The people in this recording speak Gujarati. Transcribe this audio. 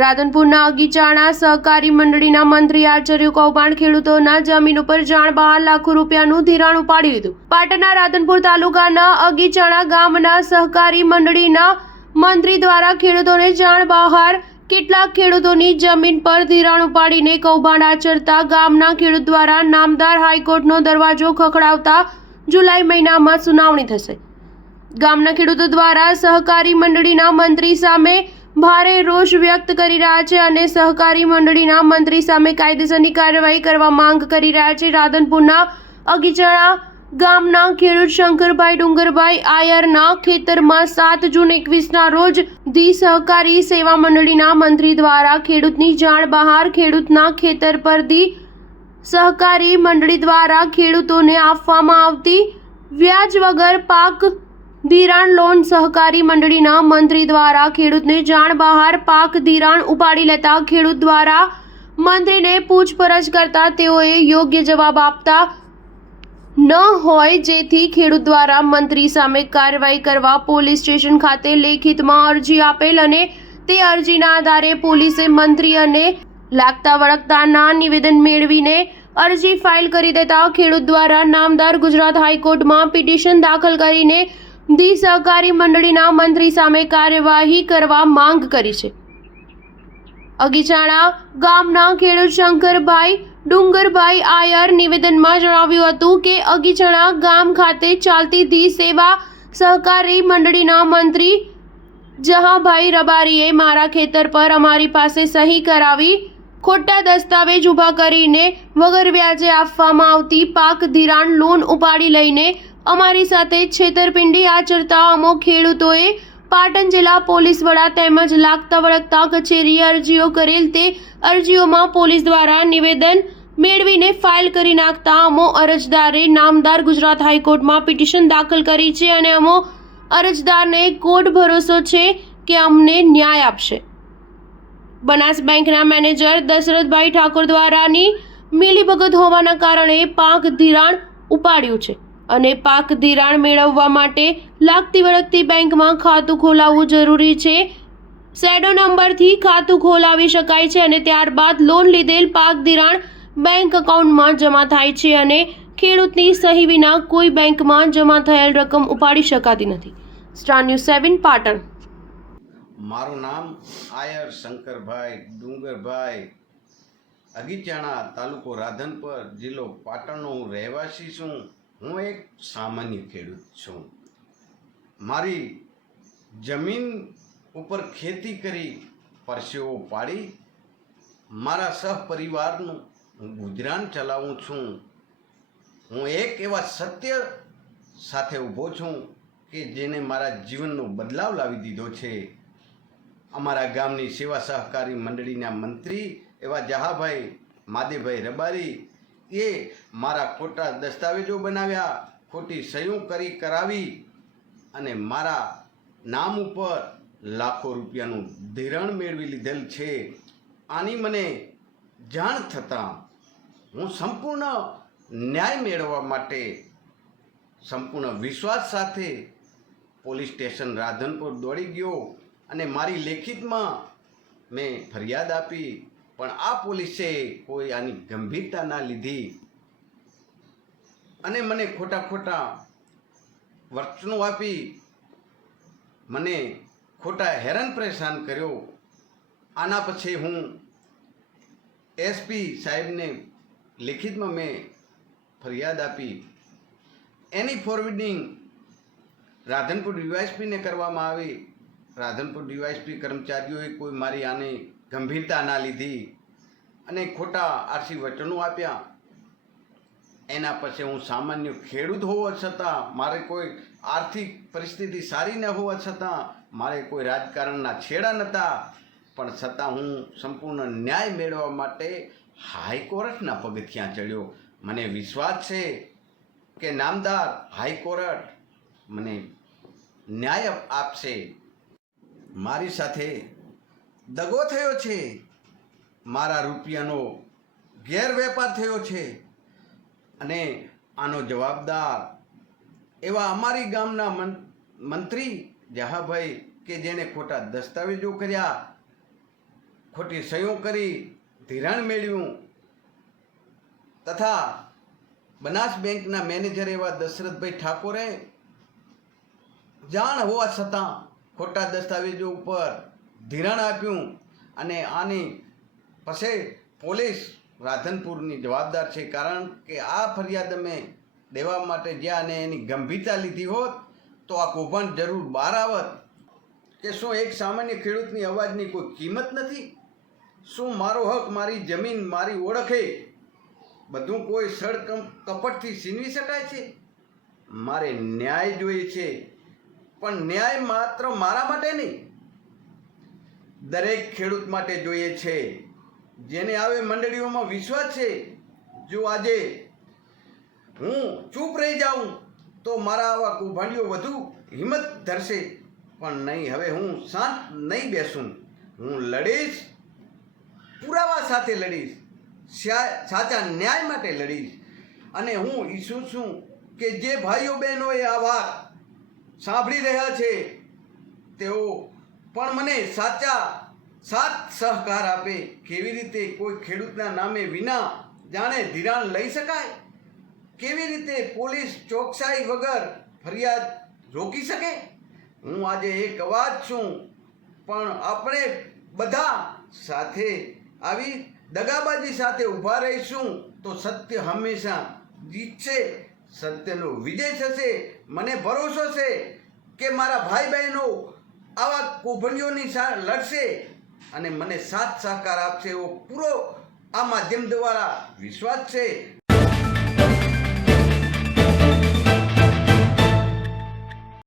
રાધનપુરના અગીચાણા સહકારી મંડળીના મંત્રી આચાર્ય કૌભાંડ ખેડૂતોના જમીન ઉપર જાણ બહાર લાખો રૂપિયાનું ધિરાણ ઉપાડી લીધું। પાટણના રાધનપુર તાલુકાના અગીચાણા ગામના સહકારી મંડળીના મંત્રી દ્વારા ખેડૂતોને જાણ બહાર કેટલાક ખેડૂતોની જમીન પર ધિરાણ ઉપાડીને કૌભાંડ આચરતા ગામના ખેડૂત દ્વારા નામદાર હાઈકોર્ટનો દરવાજો ખખડાવતા જુલાઈ મહિનામાં સુનાવણી થશે। ગામના ખેડૂતો દ્વારા સહકારી મંડળીના મંત્રી સામે ભારે રોષ વ્યક્ત કરી રહ્યા છે અને સહકારી મંડળીના મંત્રી સામે કાયદેસરની કાર્યવાહી કરવા માંગ કરી રહ્યા છે। રાધનપુરના અગીચાણા ગામના ખેડૂત શંકરભાઈ ડુંગરભાઈ આયરના ખેતરમાં 7 જૂન 21ના રોજ ધી સહકારી સેવા મંડળીના મંત્રી દ્વારા ખેડૂતની જાણ બહાર ખેડૂતના ખેતર પર ધી સહકારી મંડળી દ્વારા ખેડૂતોને આપવામાં આવતી વ્યાજ વગર પાક ધિરાણ લોન સહકારી મંડળીના મંત્રી દ્વારા ખેડૂતને જાણ બહાર પાક ધિરાણ ઉપાડી લેતા ખેડૂત દ્વારા મંત્રીને પૂછપરછ કરતા તેઓએ યોગ્ય જવાબ આપતા ન હોય, જેથી ખેડૂત દ્વારા મંત્રી સામે કાર્યવાહી કરવા પોલીસ સ્ટેશન ખાતે લેખિતમાં અરજી આપેલ અને તે અરજીના આધારે પોલીસે મંત્રી અને લાગતા વળગતાના નિવેદન મેળવીને અરજી ફાઇલ કરી દેતા ખેડૂત દ્વારા નામદાર ગુજરાત હાઈકોર્ટમાં પિટિશન દાખલ કરીને ધી સહકારી મંડળીના મંત્રી સામે કાર્યવાહી કરવા માંગ કરી છે। અગીચાણા ગામના ખેડૂત શંકરભાઈ ડુંગરભાઈ આયર નિવેદનમાં જણાવ્યું હતું કે અગીચાણા ગામ ખાતે ચાલતી ધી સેવા સહકારી મંડળીના મંત્રી જહાભાઈ રબારીએ મારા ખેતર પર અમારી પાસે સહી કરાવી ખોટા દસ્તાવેજ ઊભા કરીને વગર વ્યાજે આપવામાં આવતી પાક ધિરાણ લોન ઉપાડી લઈને અમારી સાથે છેતરપિંડી આચરતા અમો ખેડૂતોએ પાટણ જિલ્લા પોલીસ વડા તેમજ લાગતા વળગતા કચેરીએ અરજીઓ કરેલ તે અરજીઓમાં પોલીસ દ્વારા નિવેદન મેળવીને ફાઇલ કરી નાખતા અમો અરજદારે નામદાર ગુજરાત હાઈકોર્ટમાં પિટિશન દાખલ કરી છે અને અમો અરજદારને કોર્ટ ભરોસો છે કે અમને ન્યાય આપશે। બનાસ બેંકના મેનેજર દશરથભાઈ ઠાકોર દ્વારાની મિલીભગત હોવાના કારણે પાક ધિરાણ ઉપાડ્યું છે અને પાક ધિરાણ મેળવવા માટે લાગતી વળગતી બેંકમાં ખાતું ખોલાવવું જરૂરી છે। શેડો નંબરથી ખાતું ખોલાવી શકાય છે અને ત્યારબાદ લોન લીધેલ પાક ધિરાણ બેંક એકાઉન્ટમાં જમા થાય છે અને ખેડૂતની સહી વિના કોઈ બેંકમાં જમા થયેલ રકમ ઉપાડી શકાતી નથી। Star news 7 Patan. મારું નામ આયર શંકરભાઈ ડુંગરભાઈ, અગીચાણા, તાલુકો રાધનપુર, જિલ્લો પાટણનો હું રહેવાસી છું। હું એક સામાન્ય ખેડૂત છું। મારી જમીન ઉપર ખેતી કરી પરસેવો પાડી મારા સહપરિવારનું હું ગુજરાન ચલાવું છું। હું એક એવા સત્ય સાથે ઊભો છું કે જેને મારા જીવનનો બદલાવ લાવી દીધો છે। અમારા ગામની સેવા સહકારી મંડળીના મંત્રી એવા જહાભાઈ માદેભાઈ રબારી એ મારા ખોટા દસ્તાવેજો બનાવ્યા, ખોટી સહીઓ કરાવી અને મારા નામ ઉપર લાખો રૂપિયાનું ધિરાણ મેળવી લીધેલ છે। આની મને જાણ થતાં હું સંપૂર્ણ ન્યાય મેળવવા માટે સંપૂર્ણ વિશ્વાસ સાથે પોલીસ સ્ટેશન રાધનપુર દોડી ગયો અને મારી લેખિતમાં મેં ફરિયાદ આપી, પણ આ પોલીસે કોઈ આની ગંભીરતા ના લીધી અને મને ખોટા વચનો આપી મને ખોટા હેરાન પરેશાન કર્યો। આના પછી હું એસપી સાહેબને લેખિતમાં મેં ફરિયાદ આપી। એની ફોરવર્ડિંગ રાધનપુર ડીવાયએસપીને કરવામાં આવી। રાધનપુર ડીવાયએસપી કર્મચારીઓએ કોઈ મારી આને ગંભીરતા ના લીધી અને ખોટા આરસી વચનો આપ્યા। એના પછી હું સામાન્ય ખેડૂત હોવા છતાં, મારે કોઈ આર્થિક પરિસ્થિતિ સારી ન હોવા છતાં, મારે કોઈ રાજકારણના છેડા નહોતા, પણ છતાં હું સંપૂર્ણ ન્યાય મેળવવા માટે હાઈકોર્ટના પગથિયાં ચડ્યો। મને વિશ્વાસ છે કે નામદાર હાઈકોર્ટ મને ન્યાય આપશે। મારી સાથે દગો થયો છે, મારા રૂપિયાનો ગેરવેપાર થયો છે અને આનો જવાબદાર એવા અમારી ગામના મંત્રી જહાભાઈ કે જેણે ખોટા દસ્તાવેજો કર્યા, ખોટી સહીઓ કરી ધિરાણ મેળવ્યું તથા બનાસ બેંકના મેનેજર એવા દશરથભાઈ ઠાકોરે જાણ હોવા છતાં ખોટા દસ્તાવેજો ઉપર ધિરાણ આપ્યું અને આની પછી પોલીસ રાધનપુરની જવાબદાર છે. કારણ કે આ ફરિયાદ અમે દેવા માટે જ્યાં અને એની ગંભીરતા લીધી હોત તો આ કૌભાંડ જરૂર બહાર આવત. કે શું એક સામાન્ય ખેડૂતની અવાજની કોઈ કિંમત નથી? શું મારો હક, મારી જમીન, મારી ઓળખે બધું કોઈ સળ કપટથી છીનવી શકાય છે? મારે ન્યાય જોઈએ છે, પણ ન્યાય માત્ર મારા માટે નહીં, દરેક ખેડૂત માટે જોઈએ છે. જેને આવે મંડળીઓમાં વિશ્વાસ છે. જો આજે હું ચૂપ રહી જાઉં તો મારા આવા કૌભાંડીઓ વધુ હિંમત ધરશે. પણ નહીં, હવે હું શાંત નહીં બેસું. હું લડીશ, પુરાવા સાથે લડીશ, સાચા ન્યાય માટે લડીશ. અને હું ઈચ્છું છું કે જે ભાઈઓ બહેનોએ આ વાત સાંભળી રહ્યા છે તેઓ પણ મને સાથ સહકાર આપે. કેવી રીતે કોઈ ખેડૂતના નામે વિના જાણે ધિરાણ લઈ શકાય? કેવી રીતે પોલીસ ચોકસાઈ વગર ફરિયાદ રોકી શકે? હું આજે એક અવાજ છું, પણ આપણે બધા સાથે આવી દગાબાજી સાથે ઊભા રહીશું તો સત્ય હંમેશા જીતશે, સત્યનો વિજય થશે. મને ભરોસો છે કે મારા ભાઈ બહેનો આવા કૌભાંડીઓની લડશે અને મને સાથ સહકાર આપશે એવો પૂરો આ માધ્યમ દ્વારા વિશ્વાસ છે.